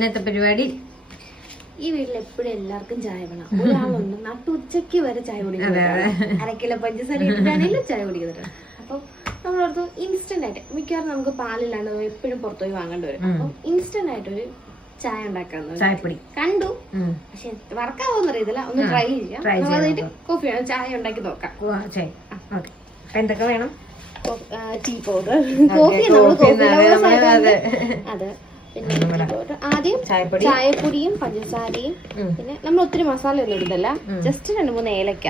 ഇന്നത്തെ പരിപാടി ഈ വീട്ടിൽ എപ്പോഴും എല്ലാവർക്കും ചായ വേണം. ഒരാളുണ്ട് നട്ടുച്ചയ്ക്ക് വരെ ചായ കുടിക്കുന്നത്, 1/2 കിലോ പഞ്ചസാര ഇട്ടിട്ടാണെങ്കിലും ചായ കുടിക്കുന്നത്. അപ്പൊ നമ്മളോർത്ത് ഇൻസ്റ്റന്റ് ആയിട്ട്, മിക്കവാറും നമുക്ക് പാലില്ലാണ്ട് എപ്പോഴും പുറത്തുപോയി വാങ്ങേണ്ടി വരും. അപ്പൊ ഇൻസ്റ്റന്റ് ആയിട്ട് ഒരു ചായ ഉണ്ടാക്കാന്ന് ചായപ്പൊടി കണ്ടു. പക്ഷെ വർക്കാവോന്ന് അറിയത്തില്ല, ഒന്ന് ട്രൈ ചെയ്യാം. കോഫിയാണ്, ചായ ഉണ്ടാക്കി നോക്കാം. എന്തൊക്കെ വേണം? ടീ പൗഡർ, കോഫി അത്, പിന്നെ ആദ്യം ചായപ്പൊടിയും പഞ്ചസാരയും, പിന്നെ നമ്മൾ ഒത്തിരി മസാല ഒന്നും ഇടുന്നില്ല, ജസ്റ്റ് 2-3 ഏലക്ക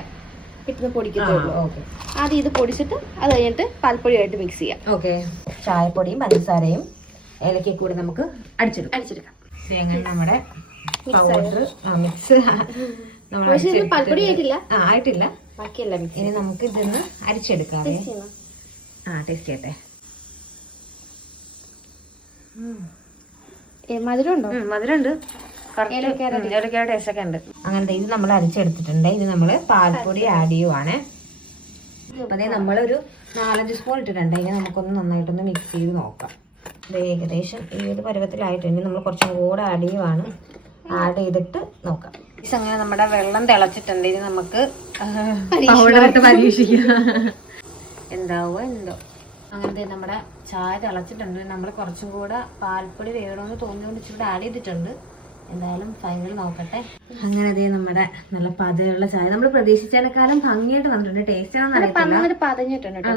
ഇട്ടുന്ന പൊടിക്കത്തുള്ളൂ. ആദ്യം ഇത് പൊടിച്ചിട്ട് അത് കഴിഞ്ഞിട്ട് പാൽപ്പൊടിയായിട്ട് മിക്സ് ചെയ്യാം. ഓക്കെ, ചായപ്പൊടിയും പഞ്ചസാരയും ഏലക്കയും കൂടി നമുക്ക് അടിച്ചെടുക്കാം. അങ്ങനെ നമ്മുടെ പൗഡർ മിക്സ് പാൽപ്പൊടി ആയിട്ടില്ല, ആയിട്ടില്ല, ബാക്കിയല്ല മിക്സ്. ഇനി നമുക്ക് ഇതൊന്ന് അരിച്ചെടുക്കാം. ടേസ്റ്റ് ചെയ്യട്ടെ. മധുരമുണ്ടോ? മധുരമുണ്ട്, ഏലക്കയുടെ ടേസ്റ്റ് ഒക്കെ ഉണ്ട്. അങ്ങനത്തെ ഇത് നമ്മൾ അരിച്ചെടുത്തിട്ടുണ്ട്. ഇനി നമ്മൾ പാൽപ്പൊടി ആഡ് ചെയ്യുവാണ്. അതേ നമ്മളൊരു 4-5 സ്പൂൺ ഇട്ടിട്ടുണ്ട്. ഇനി നമുക്കൊന്ന് നന്നായിട്ടൊന്ന് മിക്സ് ചെയ്ത് നോക്കാം. ഇത് ഏകദേശം ഈ ഒരു പരുവത്തിലായിട്ടുണ്ട്. നമ്മൾ കുറച്ചും കൂടെ ആഡ് ചെയ്യുവാണ്. ആഡ് ചെയ്തിട്ട് നോക്കാം. അങ്ങനെ നമ്മുടെ വെള്ളം തിളച്ചിട്ടുണ്ട്. ഇനി നമുക്ക് പൗഡർ ഇട്ട് പരീക്ഷിക്കാം എന്താവോ എന്തോ. അങ്ങനത്തെ നമ്മുടെ ചായ തിളച്ചിട്ടുണ്ട്. നമ്മൾ കുറച്ചും കൂടെ പാൽപ്പൊടി വേണമെന്ന് തോന്നിയോണ്ട് ഇച്ചിരി ആഡ് ചെയ്തിട്ടുണ്ട്. എന്തായാലും ഫൈനൽ നോക്കട്ടെ. അങ്ങനെ അതേ നമ്മുടെ നല്ല പതയുള്ള ചായ നമ്മൾ പ്രതീക്ഷിച്ചതിനേക്കാളും ഭംഗിയായിട്ട് വന്നിട്ടുണ്ട്. ടേസ്റ്റ് ആണെന്ന് നന്നായിട്ട് പതഞ്ഞ് വന്നിട്ടുണ്ട്.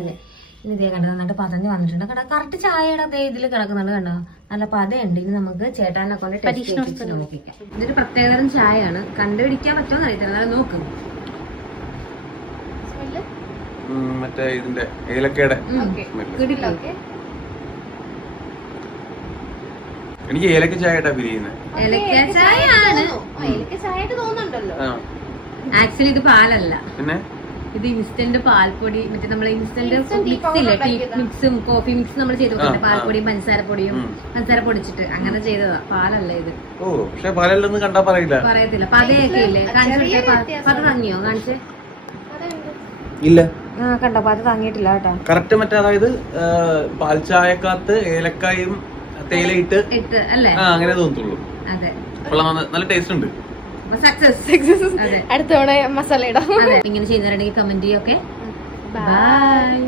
അതെ, ഇനി ഇതേ കണ്ടോ, നന്നായിട്ട് പതഞ്ഞ് വന്നിട്ടുണ്ട്. കണ്ടോ, കറക്റ്റ് ചായയുടെ അതേ ഇതിൽ കിടക്കുന്നുണ്ട്. കണ്ടോ, നല്ല പതയുണ്ട്. ഇനി നമുക്ക് ചേട്ടാനെ കൊണ്ട് ടേസ്റ്റ് നോക്കിക്കാം. ഇതൊരു പ്രത്യേകതരം ചായയാണ്, കണ്ടുപിടിക്കാൻ പറ്റുമോ അറിയത്തില്ല, എന്നാലും നോക്കും. മറ്റേ ഇതിന്റെ ഏലക്കയുടെ എനിക്ക് ഏലക്ക ചായട്ടാ ഫീൽ ചെയ്യുന്നത്. ആക്ച്വലി ഇത് പാലല്ല, പിന്നെ ഇത് ഇൻസ്റ്റന്റ് പാൽപ്പൊടി. മറ്റേ നമ്മള് ഇൻസ്റ്റന്റ് മിക്സ് ഇല്ലേ, ടീ മിക്സും കോഫി മിക്സ് നമ്മൾ ചെയ്ത് നോക്കുന്നത്, പാൽപ്പൊടിയും പഞ്ചസാര പൊടിച്ചിട്ട് അങ്ങനെ ചെയ്തതാ, പാലല്ല ഇത്. ഓ, പക്ഷെ പാലല്ലെന്ന് കണ്ടാ പറയത്തില്ല. പതയൊക്കെ ഇല്ലേ, കാണിച്ചിട്ട് പത തങ്ങിയോ? കാണിച്ചേ. ഇല്ല, കണ്ടോ, പത തങ്ങിയിട്ടില്ല കേട്ടോ. കറക്റ്റ് മറ്റേ, അതായത് പാൽച്ചായക്കകത്ത് ഏലക്കായും തേയിലയിട്ട് അല്ലേ, അങ്ങനെ തോന്നത്തുള്ളൂ. അതെ, നല്ല ടേസ്റ്റ് ഉണ്ട്. അടുത്ത തവണ മസാല ഇടാം. ഇങ്ങനെ ചെയ്യുന്നവരുണ്ടെങ്കിൽ കമന്റ് ചെയ്യൊക്കെ. ബൈ.